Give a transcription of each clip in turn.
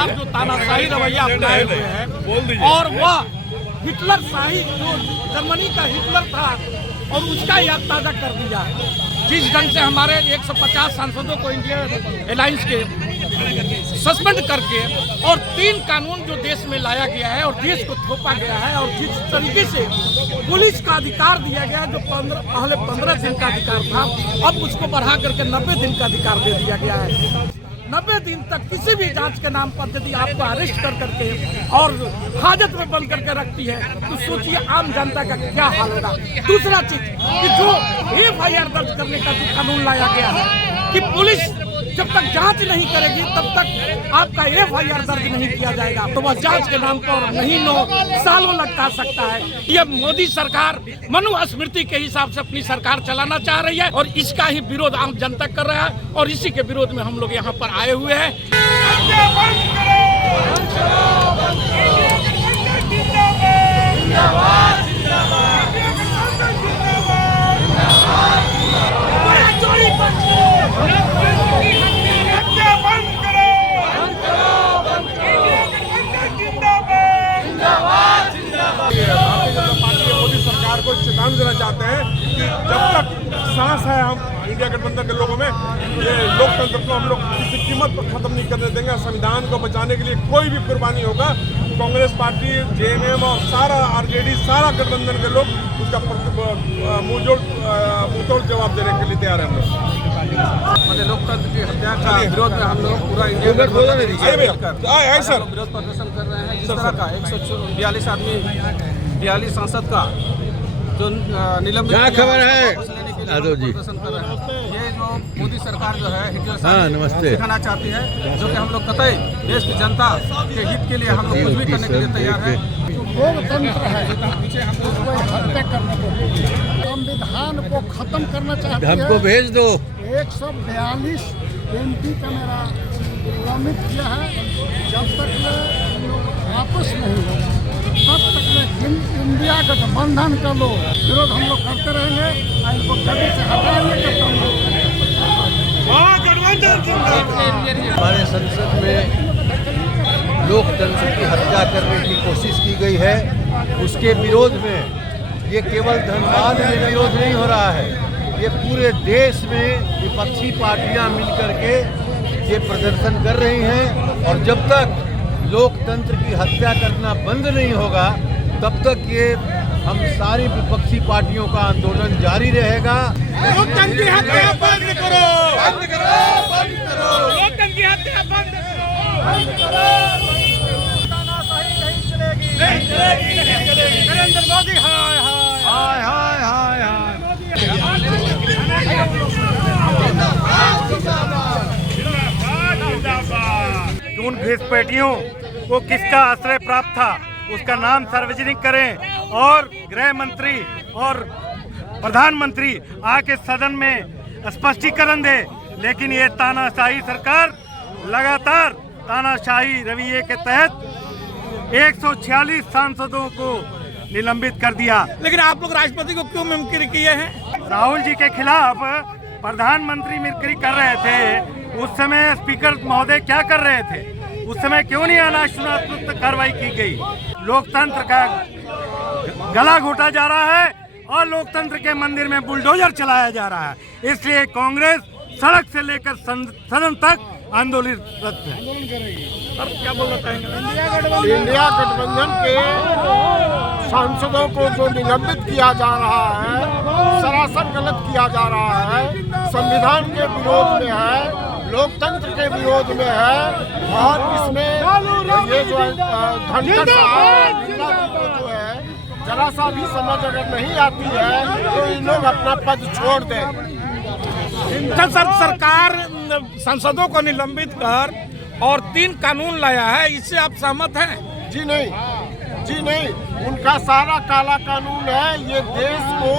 खिलाफ जो तानाशाही रवैया अपनाए हुए हैं और वह हिटलर शाही जो जर्मनी का हिटलर था और उसका याद ताज़ा कर दिया है। जिस ढंग से हमारे 150 सांसदों को इंडियन अलायंस के सस्पेंड करके और 3 कानून जो देश में लाया गया है और देश को थोपा गया है और जिस तरीके से पुलिस का अधिकार दिया गया जो पहले 15 दिन का अधिकार था अब उसको बढ़ा करके 90 दिन का अधिकार दे दिया गया है। 90 दिन तक किसी भी जांच के नाम पर यदि आपको अरेस्ट कर करके और हाजत में बंद करके रखती है तो सोचिए आम जनता का क्या हाल होगा। दूसरा चीज कि जो FIR दर्ज करने का जो कानून लाया गया है कि पुलिस जब तक जांच नहीं करेगी तब तक आपका FIR दर्ज नहीं किया जाएगा तो वह जांच के नाम पर महीनों सालों लटका सकता है। ये मोदी सरकार मनुस्मृति के हिसाब से अपनी सरकार चलाना चाह रही है और इसका ही विरोध आम जनता कर रहा है और इसी के विरोध में हम लोग यहाँ पर आए हुए हैं। को चेतावनी देना चाहते हैं कि जब तक सांस है हम इंडिया गठबंधन के लोगों में ये लोकतंत्र को हम लोग किसी कीमत पर खत्म नहीं करने देंगे। संविधान को बचाने के लिए कोई भी कुर्बानी होगा कांग्रेस पार्टी JNM और सारा RJD सारा गठबंधन के लोग उसका मुंहतोड़ जवाब देने के लिए तैयार हैं। हम लोग लोकतंत्र की हत्या का विरोध में हम लोग पूरा इंडिया विरोध प्रदर्शन कर रहे हैं। जिस तरह का 142 आदमी 42 सांसद का जो निलंबित खबर है प्रदर्शन कर रहे हैं। ये जो मोदी सरकार जो है हिटलर दिखाना चाहती है जो कि हम लोग कतई देश की जनता के हित के लिए हम लोग कुछ भी करने के लिए तैयार है। लोकतंत्र है उसको हत्या करने को संविधान को खत्म करना चाहते हैं। हमको भेज दो 142 MP का मेरा निलंबित किया है। जब तक वापस नहीं होगा तब तक इंडिया गठबंधन का लोग विरोध हम लोग करते रहेंगे। इनको गले से हटाएंगे। हमारे संसद में लोकतंत्र की हत्या करने की कोशिश की गई है। उसके विरोध में ये केवल धनबाद में विरोध नहीं हो रहा है, ये पूरे देश में विपक्षी पार्टियां मिलकर के ये प्रदर्शन कर रही हैं। और जब तक लोकतंत्र की हत्या करना बंद नहीं होगा तब तक ये हम सारी विपक्षी पार्टियों का आंदोलन जारी रहेगा। लोकतंत्र की हत्या बंद करो, बंद करो, बंद करो, लोकतंत्र की हत्या बंद करो, नहीं चलेगी, नहीं चलेगी। नरेंद्र मोदी हाय हाय हाय हाय हाय उन घुसपैठियों को किसका आश्रय प्राप्त था उसका नाम सार्वजनिक करें और गृह मंत्री और प्रधानमंत्री आके सदन में स्पष्टीकरण दे। लेकिन ये तानाशाही सरकार लगातार तानाशाही रवैये के तहत 146 सांसदों को निलंबित कर दिया। लेकिन आप लोग राष्ट्रपति को क्यों मिमिक्री किए हैं? राहुल जी के खिलाफ प्रधानमंत्री मिमिक्री कर रहे थे। उस समय स्पीकर महोदय क्या कर रहे थे? उस समय क्यों नहीं अनुशासनात्मक कार्रवाई की गई? लोकतंत्र का गला घोटा जा रहा है और लोकतंत्र के मंदिर में बुलडोजर चलाया जा रहा है। इसलिए कांग्रेस सड़क से लेकर सदन तक आंदोलनरत है। सर क्या बोलना चाहेंगे? इंडिया गठबंधन के सांसदों को जो निलंबित किया जा रहा है सरासर गलत किया जा रहा है, संविधान के विरोध में है, लोकतंत्र के विरोध में है। और इसमें ये जो धनखड़ साहब जो है जरा सा भी समझ अगर नहीं आती है तो इन लोग अपना पद छोड़ दें। सर सरकार सांसदों को निलंबित कर और 3 कानून लाया है, इससे आप सहमत हैं? जी नहीं, जी नहीं, उनका सारा काला कानून है। ये देश को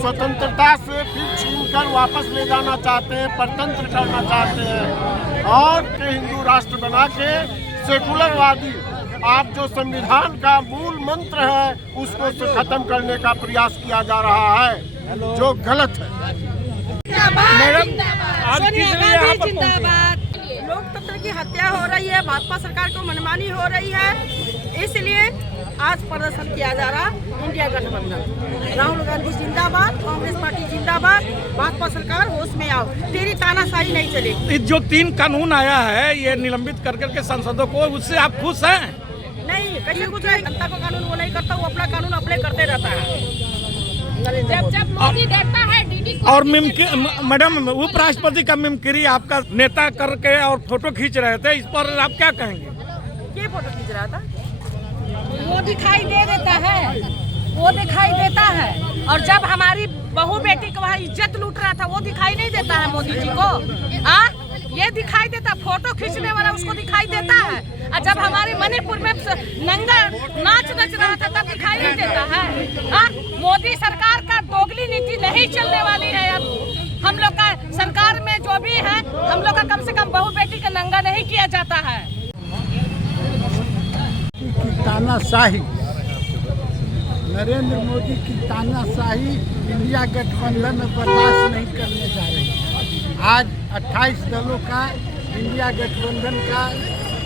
स्वतंत्रता से फिर छीनकर वापस ले जाना चाहते हैं, परतंत्र करना चाहते हैं और हिंदू राष्ट्र बना के सेकुलरवादी आप जो संविधान का मूल मंत्र है उसको खत्म करने का प्रयास किया जा रहा है जो गलत है। मैडम आज किस लिए यहाँ पर पहुंचे? लोकतंत्र की हत्या हो रही है, भाजपा सरकार को मनमानी हो रही है, इसलिए आज प्रदर्शन किया जा रहा इंडिया गठबंधन। राहुल गांधी जिंदाबाद, कांग्रेस पार्टी जिंदाबाद, भाजपा सरकार होश में आओ, तेरी तानाशाही नहीं चलेगी। जो 3 कानून आया है ये निलंबित कर करके सांसदों को, उससे आप खुश हैं? नहीं, कैसे कुछ है, जनता को कानून वो नहीं करता, वो अपना कानून अप्लाई करते रहता है। जब मोदी देखता है डीडी और मैडम उपराष्ट्रपति का मिमक्री आपका नेता करके और फोटो खींच रहे थे, इस पर आप क्या कहेंगे? ये फोटो खींच रहा था, वो दिखाई दे देता है, वो दिखाई देता है। और जब हमारी बहू बेटी को वहाँ इज्जत लूट रहा था, वो दिखाई नहीं देता है मोदी जी को? हाँ, ये दिखाई देता, फोटो खींचने वाला उसको दिखाई देता है। और जब हमारे मणिपुर में नंगा नाच नच रहा था तब दिखाई नहीं देता है? हाँ, मोदी सरकार का दोगली नीति नहीं चलने वाली है। अब हम लोग का सरकार में जो भी है, हम लोग का कम से कम बहू बेटी का नंगा नहीं किया जाता है। तानाशाही, नरेंद्र मोदी की तानाशाही इंडिया गठबंधन में बर्दाश्त नहीं करने जा रही है। आज 28 दलों का इंडिया गठबंधन का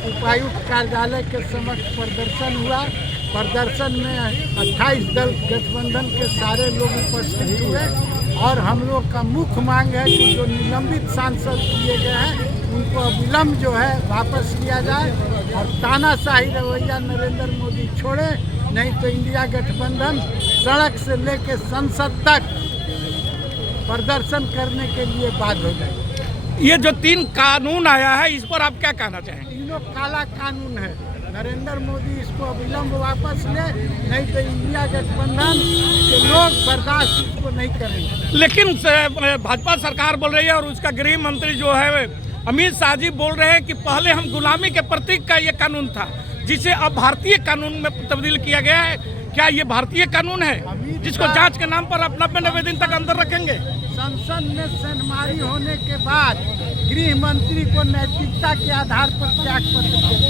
उपायुक्त कार्यालय के समक्ष प्रदर्शन हुआ। प्रदर्शन में 28 दल गठबंधन के सारे लोग उपस्थित हुए और हम लोग का मुख्य मांग है कि जो निलंबित सांसद किए गए हैं उनको अविलंब जो है वापस लिया जाए और तानाशाही रवैया नरेंद्र मोदी छोड़े, नहीं तो इंडिया गठबंधन सड़क से लेकर संसद तक प्रदर्शन करने के लिए बाध्य हो जाए। ये जो 3 कानून आया है इस पर आप क्या कहना चाहेंगे? तीनों काला कानून है, नरेंद्र मोदी इसको अविलंब वापस ले, नहीं तो इंडिया गठबंधन के लोग बर्दाश्त इसको नहीं करेंगे। लेकिन भाजपा सरकार बोल रही है और उसका गृह मंत्री जो है अमित शाह जी बोल रहे हैं कि पहले हम गुलामी के प्रतीक का ये कानून था जिसे अब भारतीय कानून में तब्दील किया गया है। क्या ये भारतीय कानून है जिसको जांच के नाम पर अपना 90 दिन तक अंदर रखेंगे? संसद में सेंधमारी होने के बाद गृह मंत्री को नैतिकता के आधार पर त्याग पत्र देते,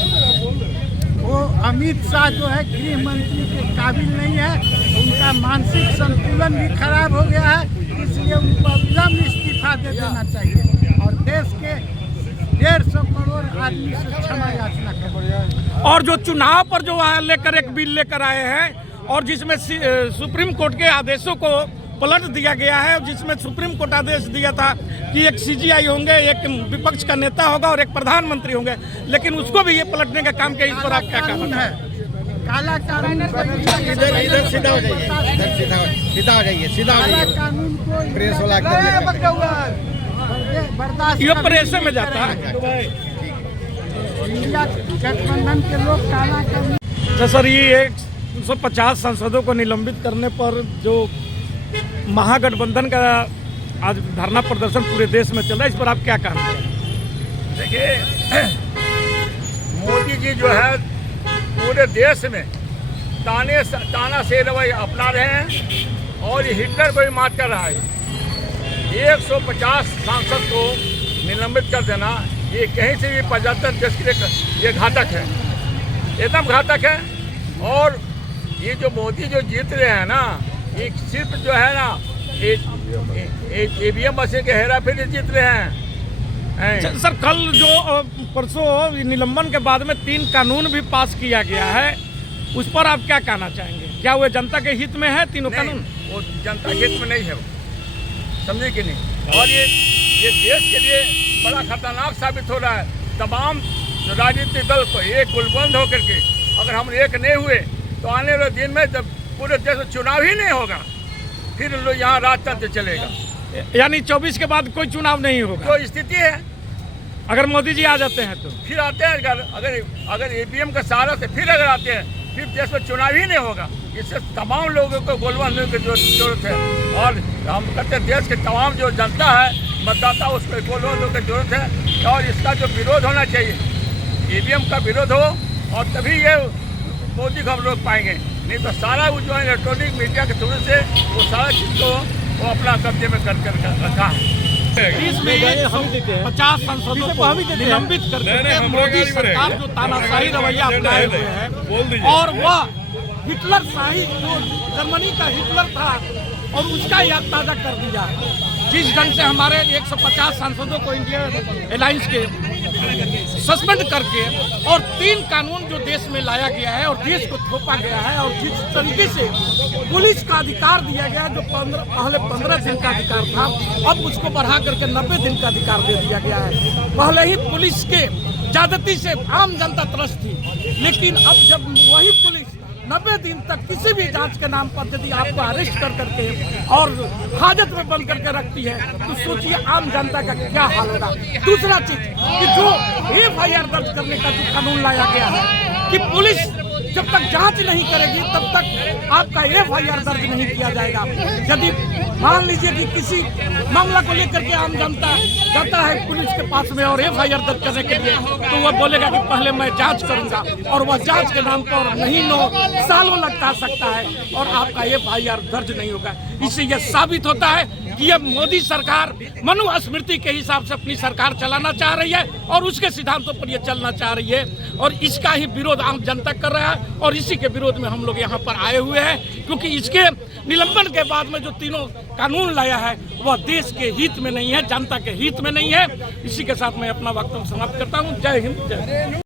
वो अमित शाह जो है गृह मंत्री के काबिल नहीं है, उनका मानसिक संतुलन भी खराब हो गया है, इसलिए उनको अविलंब इस्तीफा दे देना चाहिए और देश के 150 करोड़ आदमी से क्षमा याचना करें। और जो चुनाव पर जो लेकर एक बिल लेकर आए हैं और जिसमें सुप्रीम कोर्ट के आदेशों को पलट दिया गया है, जिसमें सुप्रीम कोर्ट आदेश दिया था कि एक सीजीआई होंगे, एक विपक्ष का नेता होगा और एक प्रधानमंत्री होंगे, लेकिन उसको भी ये पलटने का काम किया। इस पर आप क्या कहना है? काला कानून इधर सीधा हो जाइए, सीधा हो जाइए, सीधा हो जाइए। कानून को प्रेस वाला बर्दाश्त ये प्रेस में जाता है। इंडिया गठबंधन के लोग काला कानून। तो सर ये 150 सांसदों को निलंबित करने पर जो महागठबंधन का आज धरना प्रदर्शन पूरे देश में चल रहा है, इस पर आप क्या कहना चाहेंगे? देखिए, मोदी जी जो है पूरे देश में तानाशाही रवैया अपना रहे हैं और ये हिटलर को भी मात कर रहा है। 150 सांसद को निलंबित कर देना ये कहीं से भी प्रजातंत्र देश के लिए ये घातक है, एकदम घातक है। और ये जो मोदी जो जीत रहे हैं ना, ये सिर्फ जो है ना ईवीएम मशीन के हेरा फेरी जीत रहे हैं। सर कल जो परसों निलंबन के बाद में 3 कानून भी पास किया गया है, उस पर आप क्या कहना चाहेंगे? क्या वो जनता के हित में है तीनों कानून? वो जनता के हित में नहीं है, समझे कि नहीं। और ये देश के लिए बड़ा खतरनाक साबित हो रहा है। तमाम राजनीतिक दल को एक गुलबंद होकर के अगर हम एक नहीं हुए तो आने वाले दिन में जब पूरे देश में चुनाव ही नहीं होगा, फिर यहाँ राजतंत्र चलेगा। यानी 24 के बाद कोई चुनाव नहीं होगा? तो स्थिति है, अगर मोदी जी आ जाते हैं तो फिर आते हैं, अगर ईवीएम का सहारा से फिर अगर आते हैं, फिर देश में चुनाव ही नहीं होगा। इससे तमाम लोगों को गोलबंद होने की जरूरत है और हम कहते हैं देश के तमाम जो जनता है, मतदाता, उसको गोलबंद होने की जरूरत है और इसका जो विरोध होना चाहिए, ईवीएम का विरोध हो और तभी ये मोदी को हम लोग पाएंगे। नहीं तो सारा वो जो है इलेक्ट्रॉनिक मीडिया के थ्रू से वो सारा चीज़ को वो अपना कब्जे में कर रखा है। 50 सांसदों को निलंबित करके मोदी सरकार जो तानाशाही रवैया अपनाए हुए हैं और वह हिटलर शाही जो जर्मनी का हिटलर था और उसका याद ताज़ा कर दिया। जिस ढंग से हमारे 150 सांसदों को इंडिया अलायंस के सस्पेंड करके और 3 कानून जो देश में लाया गया है और देश को थोपा गया है और जिस तरीके से पुलिस का अधिकार दिया गया जो पहले 15 दिन का अधिकार था, अब उसको बढ़ा करके 90 दिन का अधिकार दे दिया गया है। पहले ही पुलिस के ज्यादती से आम जनता त्रस्त थी, लेकिन अब जब वही पुलिस 90 दिन तक किसी भी जांच के नाम पर यदि आपको अरेस्ट कर करके और हाजत में बंद करके रखती है तो सोचिए आम जनता का क्या हाल होगा। दूसरा चीज कि जो FIR दर्ज करने का जो कानून लाया गया है कि पुलिस जब तक जांच नहीं करेगी तब तक आपका FIR दर्ज नहीं किया जाएगा। यदि मान लीजिए कि किसी मामला को लेकर के आम जनता जाता है पुलिस के पास में और FIR दर्ज करने के लिए, तो वह बोलेगा कि पहले मैं जांच करूंगा, और वह जांच के नाम पर महीनों सालों लगता सकता है और आपका FIR दर्ज नहीं होगा। इससे यह साबित होता है कि अब मोदी सरकार मनुस्मृति के हिसाब से अपनी सरकार चलाना चाह रही है और उसके सिद्धांतों पर यह चलना चाह रही है, और इसका ही विरोध आम जनता कर रहा है। और इसी के विरोध में हम लोग यहाँ पर आए हुए हैं, क्योंकि इसके निलंबन के बाद में जो 3 कानून लाया है वह देश के हित में नहीं है, जनता के हित में नहीं है। इसी के साथ मैं अपना वक्तव्य समाप्त करता हूँ। जय हिंद, जय।